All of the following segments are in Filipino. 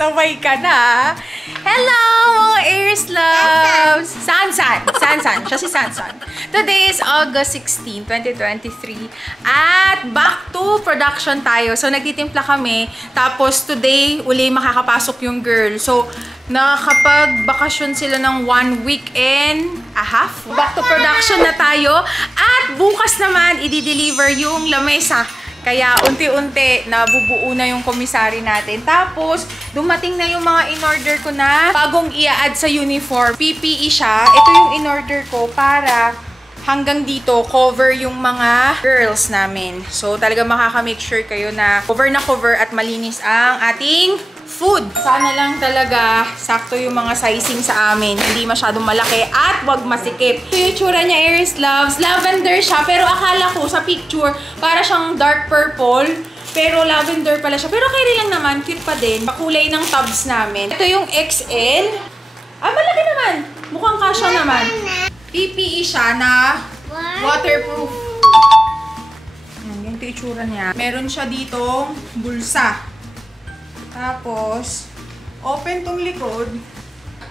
Sabay ka na. Hello, mga Aries loves! Sansan. Siya si Sansan. Today is August 16, 2023. At back to production tayo. So, nagtitimpla kami. Tapos, today, uli makakapasok yung girl. So, nakakapag-bakasyon sila ng 1 week and a half. Back to production na tayo. At bukas naman, i-deliver yung lamesa. Kaya unti-unti nabubuo na yung komisari natin. Tapos, dumating na yung mga in-order ko na bagong i-add sa uniform. PPE siya. Ito yung in-order ko para hanggang dito cover yung mga girls namin. So, talaga makaka-make sure kayo na cover at malinis ang ating food. Sana lang talaga sakto yung mga sizing sa amin. Hindi masyadong malaki at wag masikip. So, yung tsura niya, Aries loves. Lavender siya, pero akala ko sa picture para siyang dark purple. Pero lavender pala siya. Pero carry lang naman, cute pa din. Pakulay ng tubs namin. Ito yung XL. Ah, malaki naman. Mukhang kasya naman. PPE siya na waterproof. Ganito yung tsura niya. Meron siya ditong bulsa. Tapos, open tong likod.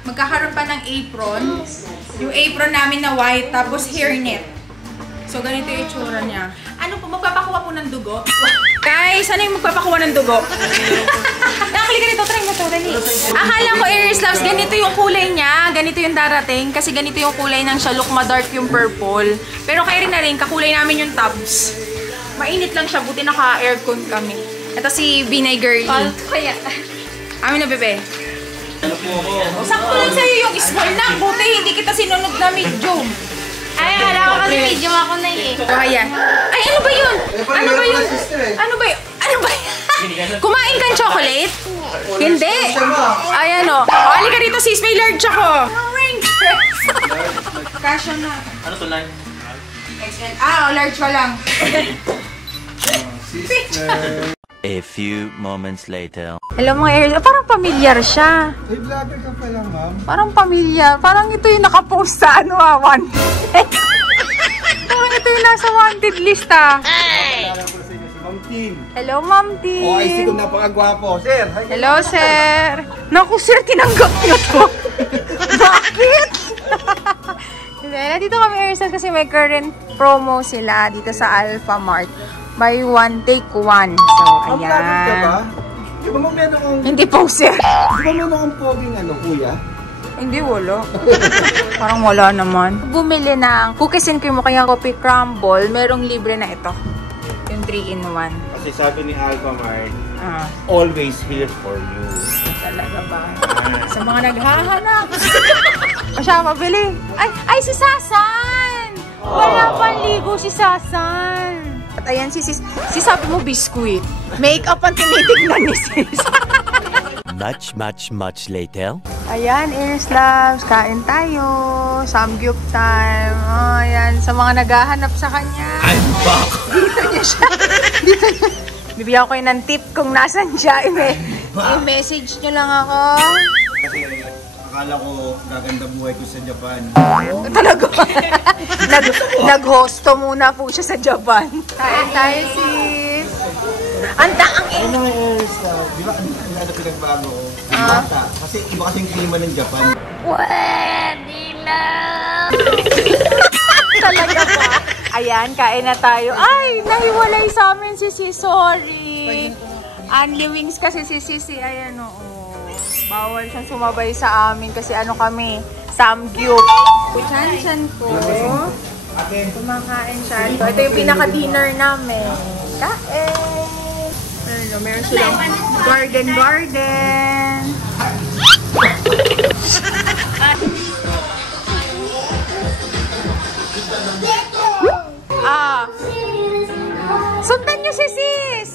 Magkakaroon pa ng apron. Yung apron namin na white, tapos hairnet. So, ganito yung itsura niya. Ano po, magpapakuha po ng dugo? Guys, ano yung magpapakuha ng dugo? Nakakali ka nito, try mo to, dali. Akala ko, Aries loves, ganito yung kulay niya. Ganito yung darating. Kasi ganito yung kulay ng siya. Look, ma-dark yung purple. Pero kayo rin na rin, kakulay namin yung tubs. Mainit lang siya, buti naka-aircon kami. Ito si Binay Girlie. Kaya. Amin na, bebe. O, sakto lang sa'yo yung small na. Buti, hindi kita sinunod na medium. Ay, alam ko kasi medium ako na eh. O, ayan. Ay, ano ba yun? Ano ba yun? Ano ba yun? Ano ba yun? Kumain kang chocolate? Hindi. Ayan o. Halika dito, sis. May large ako. Kasha na. Ano to, large? XL. Ah, large pa lang. A few moments later. Hello mga Aries. Parang familiar siya. Ay, vlogger ka pala, ma'am. Parang familiar. Parang ito yung nakapost sa wanted. Parang ito yung nasa wanted list Hey! Pakilala ko sa inyo si Ma'am Tim. Hello, Ma'am Tim. Oh, ay, siguro napakagwapo. Sir, hi. Hello, sir. Naku, sir, tinanggap niyo to. Bakit? Dito kami Aries kasi may current promo sila dito sa Alpha Mart. Buy one, take one. So, ayan. Vlogger ka ba? Di ba meron akong... Hindi po, sir. Di ba meron akong poging kuya? Hindi, wala. Parang wala naman. Bumili ng cookies and cream o kaya coffee crumble, merong libre na ito. Yung 3-in-1. Kasi sabi ni Alpha Mart, always here for you. Talaga ba? Sa mga naghahanap. O siya, mabili. Ay, si Sasan! Wala pang ligo si Sasan. At ayan, si sabi mo biskuit. Make-up ang tinitignan ni sis. Much later. Ayan, Aries loves. Kain tayo. Samgyup time. Oh, ayan, sa mga naghahanap sa kanya. I'm back! Dito niya siya. Dito niya. Bibigyan ko kayo ng tip kung nasan siya. I-message nyo lang ako. Kasi akala ko gaganda buhay ko sa Japan. Talaga. Nag-hosto muna po siya sa Japan. Kain tayo, sis. Ang mga Aries di ba ano pinagbago ko? Bata. Kasi iba kasing klima ng Japan. Pwede lang. Talaga ba? Ayan, kain na tayo. Ay, nahiwalay sa amin si sis. Sorry. Only wings kasi si sis. Ayan, oo. Bawal siyang sumabay sa amin kasi ano kami, samgyup. Chan-chan ko. Kumakain siya. Ito yung pinaka-dinner namin. Kain! Meron silang garden. Sundan niyo si sis!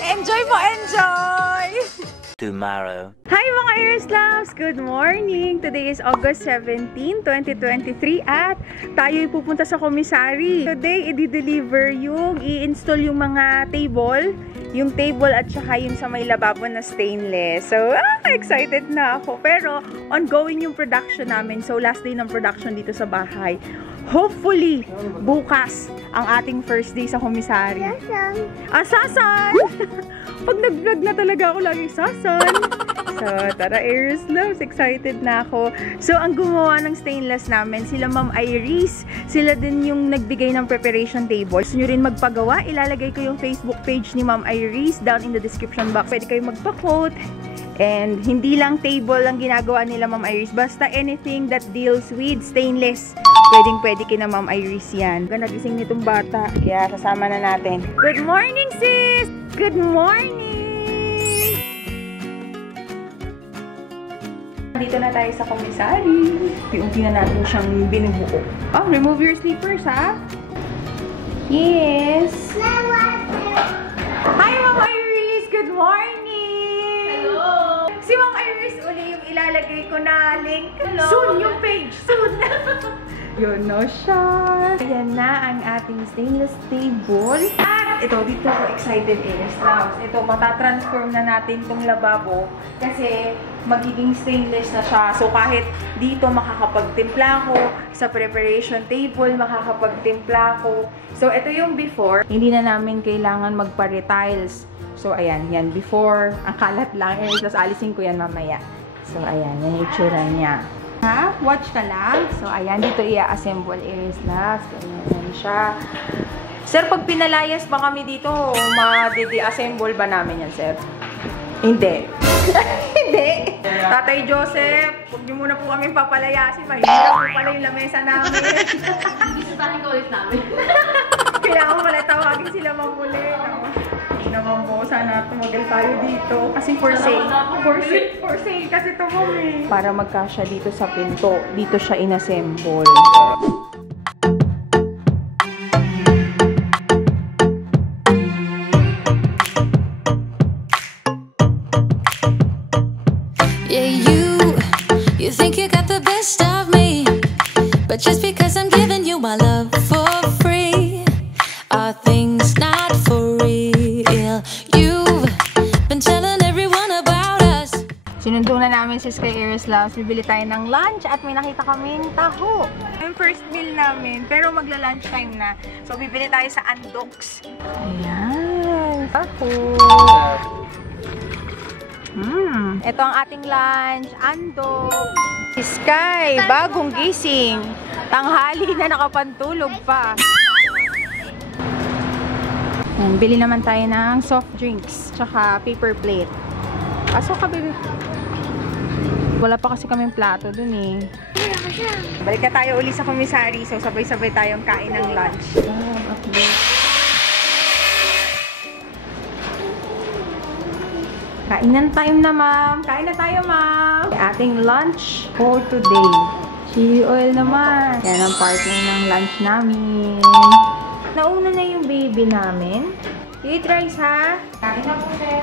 Enjoy mo, enjoy! Tomorrow. Hi mga Aries Loves! Good morning! Today is August 17, 2023 at tayo'y pupunta sa commissary. Today, i-deliver i-install yung mga table. Yung table at saka yung sa may lababo na stainless. So, excited na ako. Pero, ongoing yung production namin. So, last day ng production dito sa bahay. Hopefully, bukas ang ating first day sa commissary. Sasan! Pag nag-vlog na talaga ako lagi sasan. So, tara Aries Loves, excited na ako. So, ang gumawa ng stainless namin, sila Ma'am Iris. Sila din yung nagbigay ng preparation table. Gusto nyo rin magpagawa, ilalagay ko yung Facebook page ni Ma'am Iris down in the description box. Pwede kayo magpa-quote. And hindi lang table ang ginagawa nila Ma'am Iris. Basta anything that deals with stainless. Pwede kina Ma'am Iris yan. Nagising nitong bata. Kaya sasama na natin. Good morning sis! Good morning! Dito na tayo sa commissary. Unti na natin siyang binubuo. Oh, remove your slippers, ha? Yes. Hi, Ma'am Iris! Good morning! Hello! Si Ma'am Iris uli yung ilalagay ko na link. Hello! Soon yung page! Soon! Yun na siya. Ayan na ang ating stainless table. At ito, dito ako excited Aries Loves. Ito, matatransform na natin itong lababo kasi magiging stainless na siya. So, kahit dito makakapagtimpla ako, sa preparation table makakapagtimpla ako. So, ito yung before. Hindi na namin kailangan magpa-retiles. So, ayan. Yan. Before, ang kalat lang. Aries Loves, alisin ko yan mamaya. So, ayan. Yan yung itsura niya. Ha? Watch ka lang. So, ayan. Dito i-assemble Aries Loves. Ayan siya. Sir, pag pinalayas ba kami dito, ma-assemble ba namin yan, sir? Hindi. Hindi. Tatay Joseph, huwag niyo muna po kami papalayasin. Mahirap po pala yung lamesa namin. Bisitahin ka ulit namin. Kailangan ko pala tawagin sila mamuli. Hindi naman po, sana tumagal tayo dito. Kasi for sale. For sale kasi ito mo eh. Para magkasya dito sa pinto, dito siya inassemble. You think you got the best of me, but just because I'm giving you my love for free, are things not for real? You've been telling everyone about us. Sinundo na namin si Sky Aries Loves. Bibili tayo ng lunch at may nakita kaming taho. Yung first meal namin, pero magla-lunch time na. So, bibili tayo sa Andox. Ayan. Taho. Ito ang ating lunch. Ando. Sky, bagong gising. Tanghali na nakapantulog pa. Ayan, bili naman tayo ng soft drinks. Tsaka paper plate. Pasok ka, baby. Wala pa kasi kaming plato dun eh. Balik na tayo uli sa commissary. So, sabay-sabay tayong kain ng lunch. Kainan time na, ma'am. Kain na tayo, ma'am. Ating lunch for today. Chili oil naman. Yan ang parting ng lunch namin. Nauna na yung baby namin. Eat rice, ha? Kain na po, sir.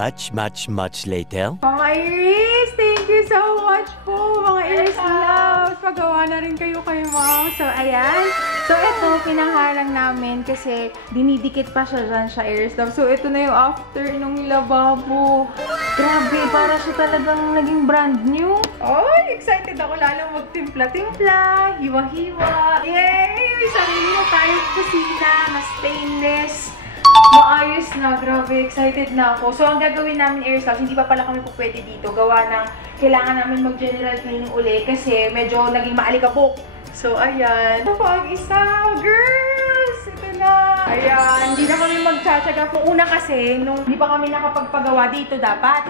Much later. Mga Iris, thank you so much po, mga Iris Loves. Pagawa na rin kayo kay Mom. So, ayan. So, ito, pinaharang namin kasi dinidikit pa siya dyan siya, Iris Loves. So, ito na yung after nung lababo. Grabe, para siya talagang naging brand new. Ay, excited ako lalo magtimpla-timpla, hiwa-hiwa. Yay! May sarili na tayong kusina na stainless. Maayos na, grabe, excited na ako. So, ang gagawin namin, Aries Loves, hindi pa pala kami po pwede dito. Gawa ng kailangan namin mag-general cleaning uli kasi medyo naging maalikabok. So, ayan. Ito po ang isa, girls! Ito na! Ayan, hindi na kami magtsatsaga. Nung una kasi, nung hindi pa kami nakapagpagawa dito dapat.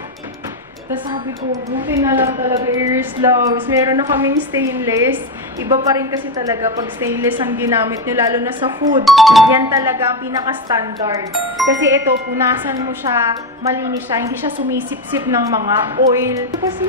Tapos sabi ko, buti na lang talaga, Aries Loves. Meron na kaming stainless. Iba pa rin kasi talaga pag stainless ang ginamit nyo, lalo na sa food. Yan talaga ang pinaka-standard. Kasi ito, punasan mo siya, malinis siya, hindi siya sumisip-sip ng mga oil. Kasi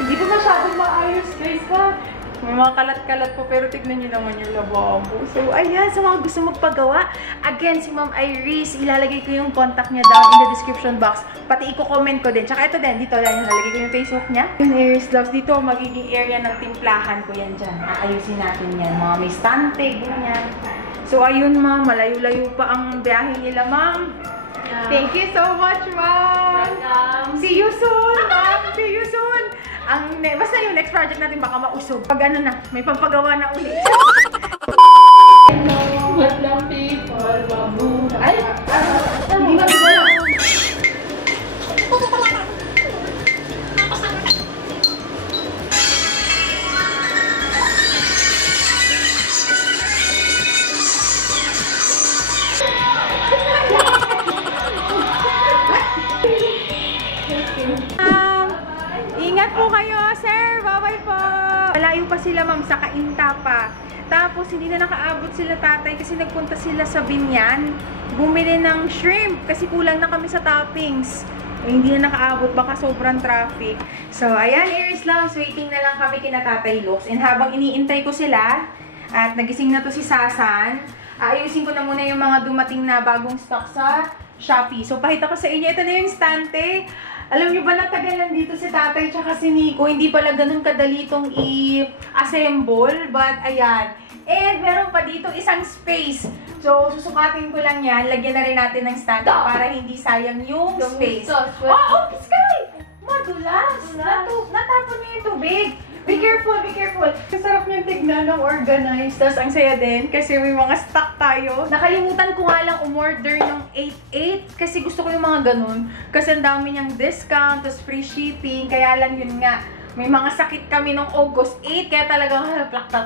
hindi pa masyadong maayos, guys, ha? May mga kalat-kalat po, pero tignan nyo naman yung lababo. So, ayan, sa mga gusto magpagawa, again, si Ma'am Iris, ilalagay ko yung contact niya down in the description box. Pati i-comment ko din. Tsaka ito din, dito lang, ilalagay ko yung Facebook niya. Yung Iris Loves, dito, magiging area ng timplahan ko yan dyan. Aayusin natin yan. Mga may stante, ganyan. So, ayun, Ma'am, malayo-layo pa ang biyahe nila, Ma'am. Yeah. Thank you so much, Ma'am. Welcome. See you soon, Ma'am. See you soon. Basta yung next project natin baka mausog. Pag ano na, may pampagawa na ulit. Walang people, mabuhay. Ay! Hindi na wala. Ingat po kayo, sir. Bye-bye po. Malayo pa sila, ma'am, sa Kainta pa. Tapos, hindi na nakaabot sila tatay kasi nagpunta sila sa Binyan. Bumili ng shrimp kasi kulang na kami sa toppings. Eh, hindi na nakaabot, baka sobrang traffic. So, ayan, Iris Loves, waiting na lang kami kina Tatay Lux. And habang iniintay ko sila, at nagising na to si Sasan, ayusin ko na muna yung mga dumating na bagong stock sa Shopee. So, pahita ko sa inyo, ito na yung stante. Alam nyo ba, natagalan dito si Tatay tsaka si Nico. Hindi pala ganun kadali itong i-assemble. But, ayan. And, meron pa dito isang space. So, susukatin ko lang yan. Lagyan na rin natin ng stante para hindi sayang yung space. Oh, Sky! Madulas! Natapon niya yung tubig. Be careful, be careful. Kasarap niyang tignan ng organized. Tapos, ang saya din kasi may mga stock tayo. Nakalimutan ko nga lang umorder yung 8-8 kasi gusto ko yung mga ganun. Kasi ang dami niyang discount, tapos free shipping. Kaya lang yun nga, may mga sakit kami nung August 8, kaya talagang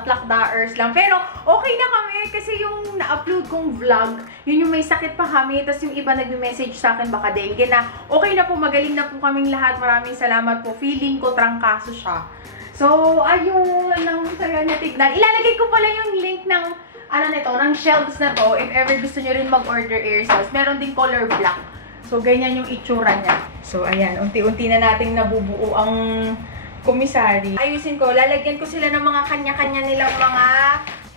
plak-daers lang. Pero okay na kami kasi yung na-upload kong vlog, yun yung may sakit pa kami. Tapos yung iba nag-message sa akin baka dengue na. Okay na po, magaling na po kaming lahat. Maraming salamat po. Feeling ko trangkaso siya. So, ayun, ang saya niya tignan. Ilalagay ko pala yung link ng, ano nito, ng shelves na to. If ever gusto nyo rin mag-order Iris Loves. Meron din color black. So, ganyan yung itsura niya. So, ayan, unti-unti na nating nabubuo ang komisari. Ayusin ko, lalagyan ko sila ng mga kanya-kanya nilang mga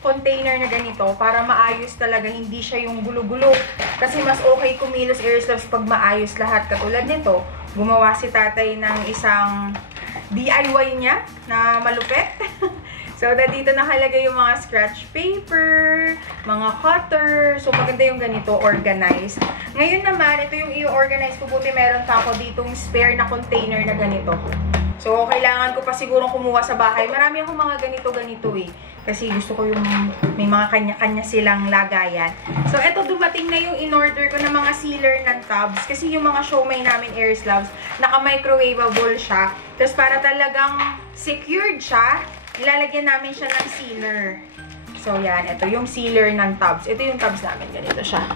container na ganito para maayos talaga, hindi siya yung gulo-gulo. Kasi mas okay kumilos Iris Loves pag maayos lahat. Katulad nito, gumawa si Tatay ng isang DIY niya na malupet. So, dito nakalagay yung mga scratch paper, mga cutter. So, maganda yung ganito, organized. Ngayon naman, ito yung i-organize ko. Buti meron pa ako ditong spare na container na ganito. So, kailangan ko pa sigurong kumuha sa bahay. Marami akong mga ganito-ganito eh. Kasi gusto ko yung may mga kanya-kanya silang lagayan. So, eto dumating na yung in-order ko ng mga sealer ng tubs. Kasi yung mga siomai namin, Iris Loves, naka-microwavable siya. Tapos para talagang secured siya, ilalagyan namin siya ng sealer. So, yan. Ito yung sealer ng tubs. Ito yung tubs namin. Ganito siya.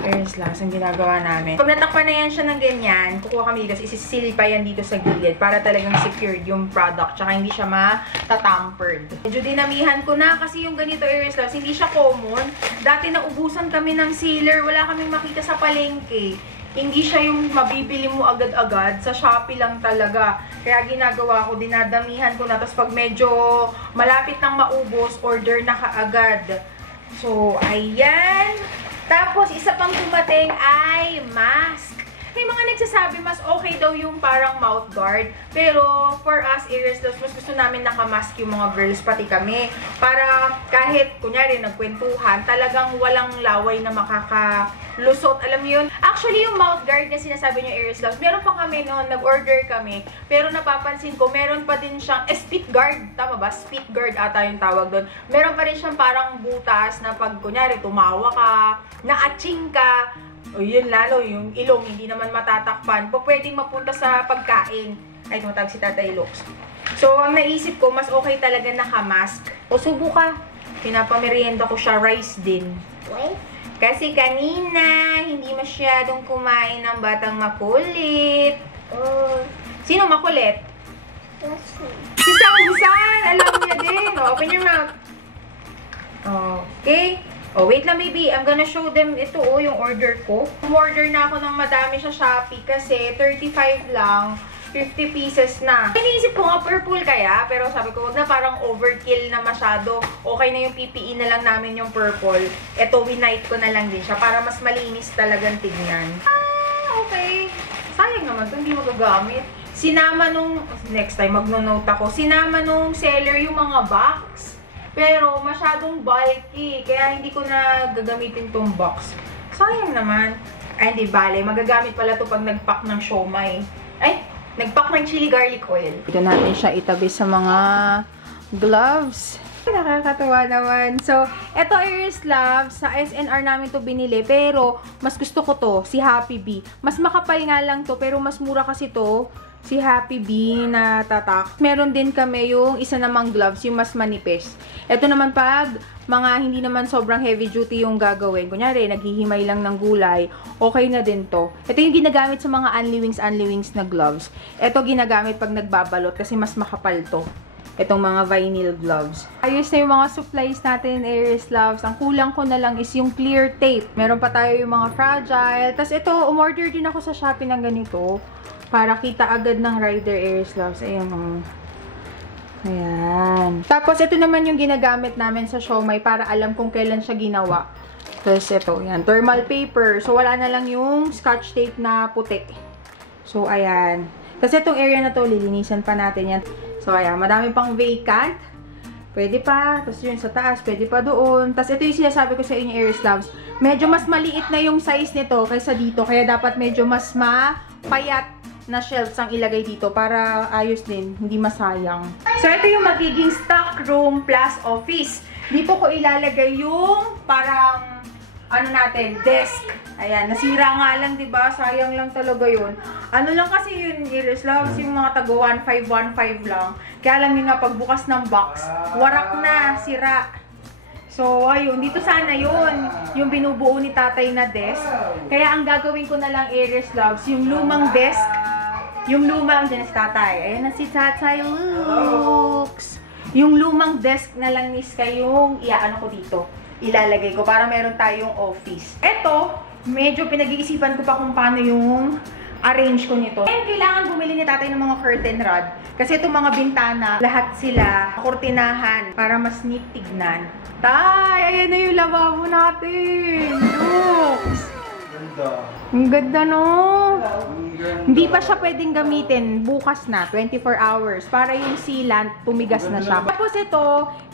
Iris Loves, ang ginagawa namin. Pag natakpan na yan siya ng ganyan, kukuha kami dito, isisil pa yan dito sa gilid para talagang secured yung product, tsaka hindi siya matatampered. Medyo dinamihan ko na kasi yung ganito, Iris Loves, hindi siya common. Dati naubusan kami ng sealer, wala kaming makita sa palengke. Hindi siya yung mabibili mo agad-agad. Sa Shopee lang talaga. Kaya ginagawa ko, dinadamihan ko na. Tapos pag medyo malapit nang maubos, order na kaagad. So, ayan. Tapos, isa pang dumating ay mask. May mga nagsasabi, mas okay daw yung parang mouth guard. Pero, for us, Iris Loves, mas gusto namin nakamask yung mga girls, pati kami. Para kahit, kunyari, nagkwentuhan, talagang walang laway na makakalusot. Alam mo yun? Actually, yung mouth guard na sinasabi niyo, Iris Loves, meron pa kami noon, nag-order kami. Pero napapansin ko, meron pa din siyang, spit guard. Tama ba? Spit guard ata yung tawag doon. Meron pa rin siyang parang butas na pag, kunyari, tumawa ka, na-aching ka, o yun lalo, yung ilong, hindi naman matatakpan. Pwedeng mapunta sa pagkain. Ay, tumatawag si Tatay Lux. So, ang naisip ko, mas okay talaga nakamask. O, subo ka. Pinapamerienda ko siya, rice din. Why? Kasi kanina, hindi masyadong kumain ng batang makulit. Sino makulit? Si Sambusan! Alam niya din. O, open your mouth. Okay. Oh, wait lang, baby. I'm gonna show them ito, oh, yung order ko. Order na ako ng madami sa Shopee kasi 35 lang. 50 pieces na. Iniisip ko nga purple kaya, pero sabi ko, wag na, parang overkill na masyado. Okay na yung PPE na lang namin yung purple. Ito, winight ko na lang din siya para mas malinis talagang tignan. Ah, okay. Sayang naman ito, hindi magagamit. Sinama nung, next time magno-note ako, sinama nung seller yung mga box. Pero masyadong bulky, kaya hindi ko na gagamitin tong box. Sayang naman. Ay, hindi bale. Magagamit pala to pag nagpack ng siomai. Ay, nagpack ng chili garlic oil. Dito natin siya itabi sa mga gloves. Nakakatawa naman. So, eto Iris Love, sa SNR namin to binili. Pero, mas gusto ko to, si Happy Bee. Mas makapal nga lang to, pero mas mura kasi to. Si Happy Bee na tatak. Meron din kami yung isa namang gloves, yung mas manipis. Ito naman pag mga hindi naman sobrang heavy duty yung gagawin. Kunyari, naghihimay lang ng gulay, okay na din to. Ito yung ginagamit sa mga unli wings na gloves. Ito ginagamit pag nagbabalot kasi mas makapal to. Itong mga vinyl gloves. Ayos na yung mga supplies natin, Iris Loves. Ang kulang ko na lang is yung clear tape. Meron pa tayo yung mga fragile. Tapos ito, umorder din ako sa Shopee ng ganito. Para kita agad ng rider, Iris Loves. Ayan. Ayan. Tapos, ito naman yung ginagamit namin sa siomai para alam kung kailan siya ginawa. Tapos, ito. Ayan. Thermal paper. So, wala na lang yung scotch tape na puti. So, ayan. Tapos, itong area na to, lilinisan pa natin yan. So, ayan. Madami pang vacant. Pwede pa. Tapos, yun sa taas. Pwede pa doon. Tapos, ito yung sinasabi ko sa inyo, Iris Loves. Medyo mas maliit na yung size nito kaysa dito. Kaya, dapat medyo mas mapayat na shelves ang ilagay dito para ayos din, hindi masayang. So, ito yung magiging stock room plus office. Dito ko ilalagay yung parang, ano natin, desk. Ayan, nasira nga lang, diba? Sayang lang talaga yun. Ano lang kasi yun, Iris Loves, yung mga tago 1515 lang. Kaya lang yun nga, pagbukas ng box, warak na, sira. So, ayun. Dito sana yun. Yung binubuo ni tatay na desk. Kaya ang gagawin ko na lang, Iris Loves, yung lumang desk. Yung lumang, dyan si tatay. Ayan na si tatay, looks. Yung lumang desk na lang ni Sky yung iaano ko dito. Ilalagay ko para meron tayong office. Eto, medyo pinag-iisipan ko pa kung paano yung arrange ko nito. And kailangan bumili ni tatay ng mga curtain rod. Kasi itong mga bintana, lahat sila kurtinahan para mas neat tignan. Tay, ayan na yung lababo natin. Looks. Ang ganda, no? Hindi pa siya pwedeng gamitin. Bukas na, 24 hours. Para yung sealant, tumigas na siya. Tapos ito,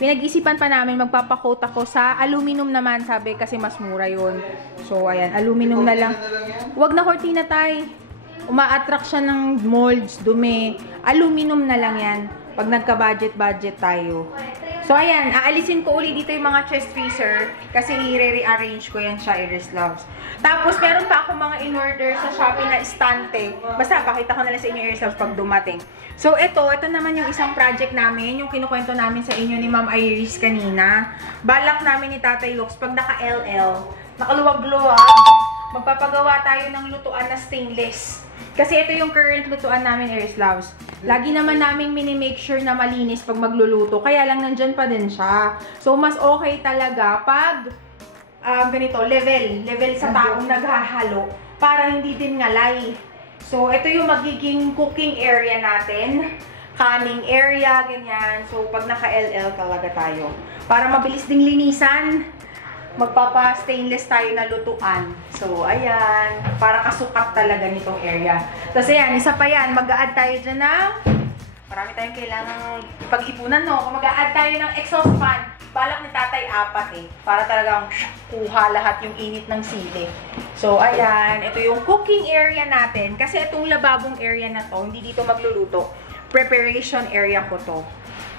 pinag-isipan pa namin, magpapakoat ako sa aluminum naman, sabi, kasi mas mura yun. So, ayan, aluminum na lang. Huwag na cortina, tay. Uma-attract siya ng molds, dumi. Aluminum na lang yan. Pag nagka-budget-budget tayo. So, ayan, aalisin ko ulit dito yung mga chest freezer kasi i-rearrange ko yan siya, Iris Loves. Tapos, meron pa ako mga in-order sa Shopee na estante. Basta, pakita ko na lang sa inyo, Iris Loves, pag dumating. So, ito naman yung isang project namin, yung kinukwento namin sa inyo ni Ma'am Iris kanina. Balak namin ni Tatay Lux, pag naka-LL, nakaluwag-luwag, magpapagawa tayo ng lutuan na stainless. Kasi ito yung current lutuan namin, Iris Loves. Lagi naman namin mini-make sure na malinis pag magluluto. Kaya lang nandyan pa din siya. So, mas okay talaga pag ganito, level sa taong naghahalo. Para hindi din ngalay. So, ito yung magiging cooking area natin. Canning area, ganyan. So, pag naka-LL talaga tayo. Para mabilis ding linisan, magpapa-stainless tayo na lutuan. So, ayan. Para kasukat talaga nitong area. Tapos, ayan. Isa pa yan. Mag-a-add tayo dyan ng marami tayong kailangang pag-ipunan, no? Kung mag-a-add tayo ng exhaust fan, balak ni tatay 4 eh. Para talagang kuha lahat yung init ng sili. So, ayan. Ito yung cooking area natin. Kasi itong lababong area na to, hindi dito magluluto. Preparation area ko to.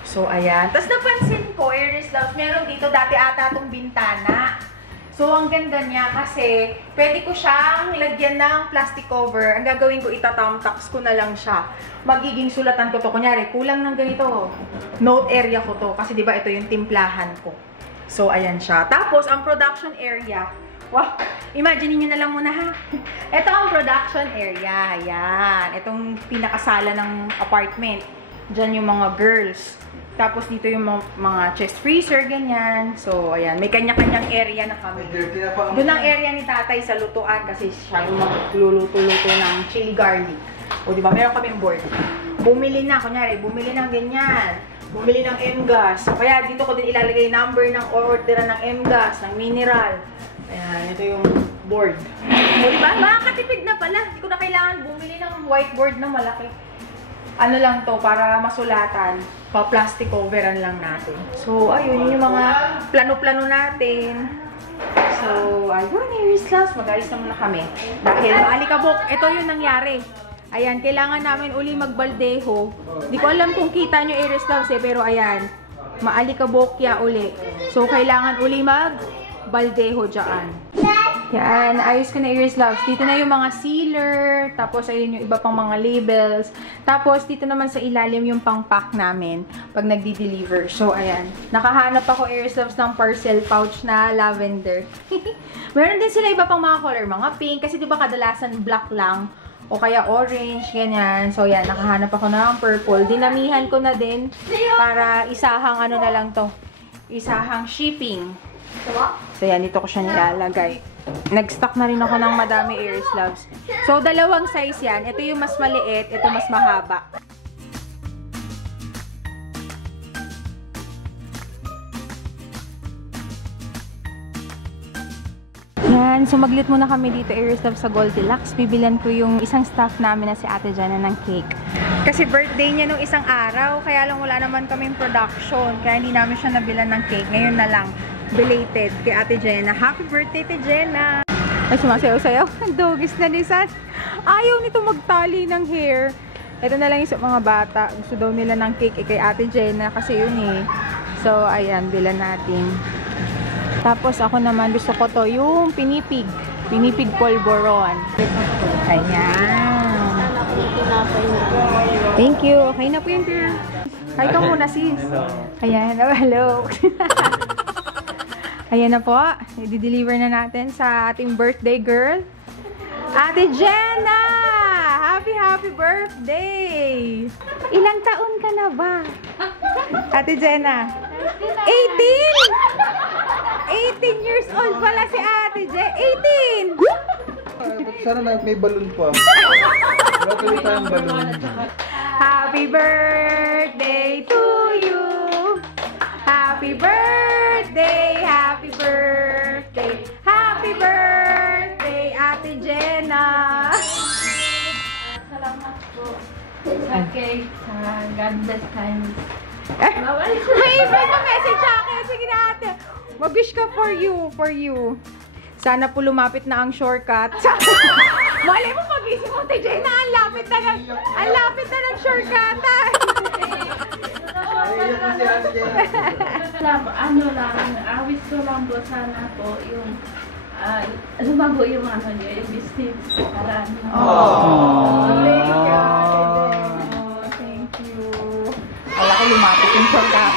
So, ayan. Tapos napansin ko, Iris Loves, meron dito dati ata itong bintana. So, ang ganda niya kasi pwede ko siyang lagyan ng plastic cover. Ang gagawin ko, itatamtax ko na lang siya. Magiging sulatan ko to. Kunyari, kulang ng ganito. Note area ko to. Kasi diba ito yung timplahan ko. So, ayan siya. Tapos, ang production area. Wow! Imagine niyo na lang muna, ha? Ito ang production area. Ayan. Itong pinakasala ng apartment. Diyan yung mga girls. Tapos dito yung mga chest freezer, ganyan. So, ayan. May kanya-kanyang area na kami. Doon ang area ni tatay sa lutuan kasi siya yung magluluto-luto ng chili garlic. O, di ba? Meron kaming board. Bumili na, kunyari, bumili ng ganyan. Bumili ng M-gas. So, kaya dito ko din ilalagay number ng orderan ng M-gas, ng mineral. Ayan, ito yung board. O, diba? Makakatipid na pala. Hindi ko na kailangan bumili ng whiteboard na malaki. Ano lang to, para masulatan. Pa-plastic coveran lang natin. So, ayun, yun yung mga plano-plano natin. So, ayun, Aries-Loves, mag-ayos naman na kami. Dahil, maalikabok, ito yung nangyari. Ayan, kailangan namin uli magbaldeho. Hindi ko alam kung kita nyo, Aries-Loves, pero ayan, maalikabokya uli. So, kailangan uli magbaldeho dyan. Yan, ayos ko na, Aries-Loves. Dito na yung mga sealer, tapos ayun yung iba pang mga labels. Tapos dito naman sa ilalim yung pang-pack namin pag nagdi-deliver. So, ayan. Nakahanap ako, Aries-Loves, ng parcel pouch na lavender. Meron din sila iba pang mga color, mga pink. Kasi diba kadalasan black lang o kaya orange, ganyan. So, yan. Nakahanap ako ng purple. Dinamihan ko na din para isahang ano na lang to. Isahang shipping. So, yan. Dito ko siya nilalagay. Nag-stock na rin ako ng madami, Aries-Loves. So, dalawang size yan. Ito yung mas maliit, ito mas mahaba. Yan, sumaglit muna kami dito, Aries-Loves, sa Goldilocks. Bibilan ko yung isang staff namin na si Ate Jana ng cake. Kasi birthday niya nung isang araw, kaya lang wala naman kaming production. Kaya hindi namin siya nabilan ng cake. Ngayon na lang. Belated kay Ate Jenna. Happy birthday, Ate Jenna! Ay, sumasayaw-sayaw. Ang dogis na ni San. Ayaw nito magtali ng hair. Ito na lang yung sa mga bata. Gusto daw nila ng cake kay Ate Jenna kasi yun eh. So, ayan, bilan natin. Tapos, ako naman gusto ko to yung pinipig. Pinipig polvoron. Ayan. Thank you. Okay na po yung tira. Hi ka muna, sis. Ayan. Oh, hello. Ayan na po, i-deliver na natin sa ating birthday girl, Ate Jenna! Happy birthday! Ilang taon ka na ba? Ate Jenna? 18! 18 years old pala si Ate Jenna. 18! Sana may balloon pa. Wala tayong balloon. Happy birthday to you! Happy birthday! Happy birthday! Happy birthday, Ate Jenna! Salamat po. Okay. God bless time. May message sa akin. Sige na, ate. Mag-wish ka for you. Sana po lumapit na ang shortcut. Malay mo pag-isip mo, Ate Jenna, ang lapit na ng shortcut. Ano lang, awis ko lang po sana po yung lumago yung ano niyo, yung business. Para Thank you. Wala ko lumapit yung shortcut.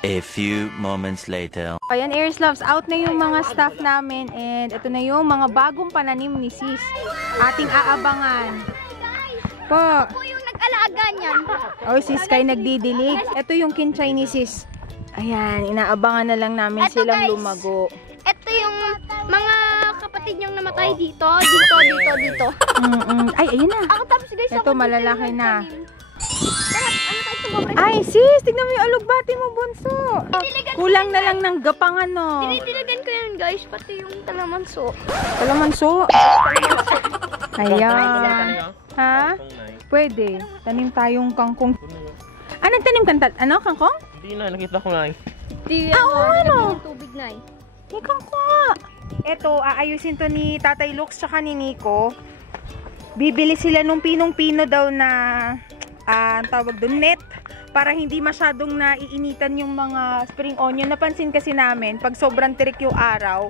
A few moments later. Ayan, Aries-Loves, out na yung mga staff namin and ito na yung mga bagong pananim ni sis. Ating aabangan. Po. Ako yung nag-alaga niyan. Oh, sis Kay nagdidilig. Ito yung kinchay ni sis. Ayan, inaabangan na lang namin Eto, silang guys. lumago. Ito yung mga kapatid niyong namatay dito. Ay, ayun na. Ako tapos guys, Ito, malalaki na. Ano tayo sumobra? Ay, sis, tignan mo yung alugbati mo, bunso. Kulang na lang ng gapangan, no? Dinidilagan ko yan guys, pati yung talamanso. Kalamanso. Ayan. Ha? Pwede. Tanim tayong kangkong. Ah, nagtanim ka? Ano, kangkong? Hindi na, nakita ko na. Ano? Tubig na eh. May kangkong nga. Ito, aayusin to ni Tatay Lux tsaka ni Nico. Bibili sila nung pinong-pino daw na tawag doon, net. Para hindi masyadong naiinitan yung mga spring onion. Napansin kasi namin, pag sobrang tirik yung araw,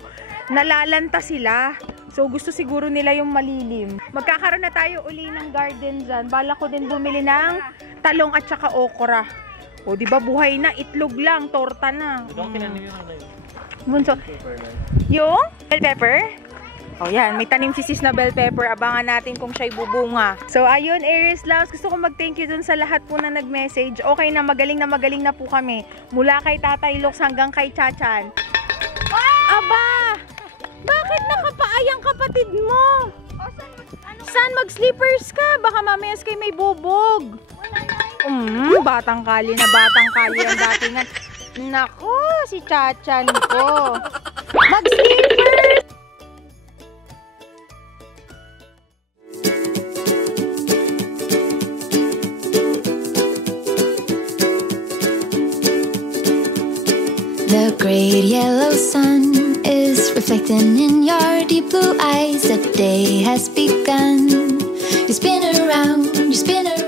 nalalanta sila. So, gusto siguro nila yung malilim. Magkakaroon na tayo uli ng garden dyan. Bala ko din bumili ng talong at saka okra. O, di ba buhay na, itlog lang, torta na. Ito ang tinanim yung ano yun. Bunso. Yung bell pepper? O yan, may tanim si Sis na bell pepper. Abangan natin kung siya'y bubunga. So ayun, Aries Loves, gusto ko mag-thank you dun sa lahat po na nag-message. Okay na magaling na po kami. Mula kay Tatay Lux hanggang kay Chachan. Aba! Bakit nakapaayang kapatid mo? Saan mag-slippers ka? Baka mamaya kay may bubog. Batang kali na batang kali ang datingan. Nako, si Chachan ko. Mag-slippers! The great yellow sun is reflecting in your deep blue eyes. The day has begun. You spin around, you spin around.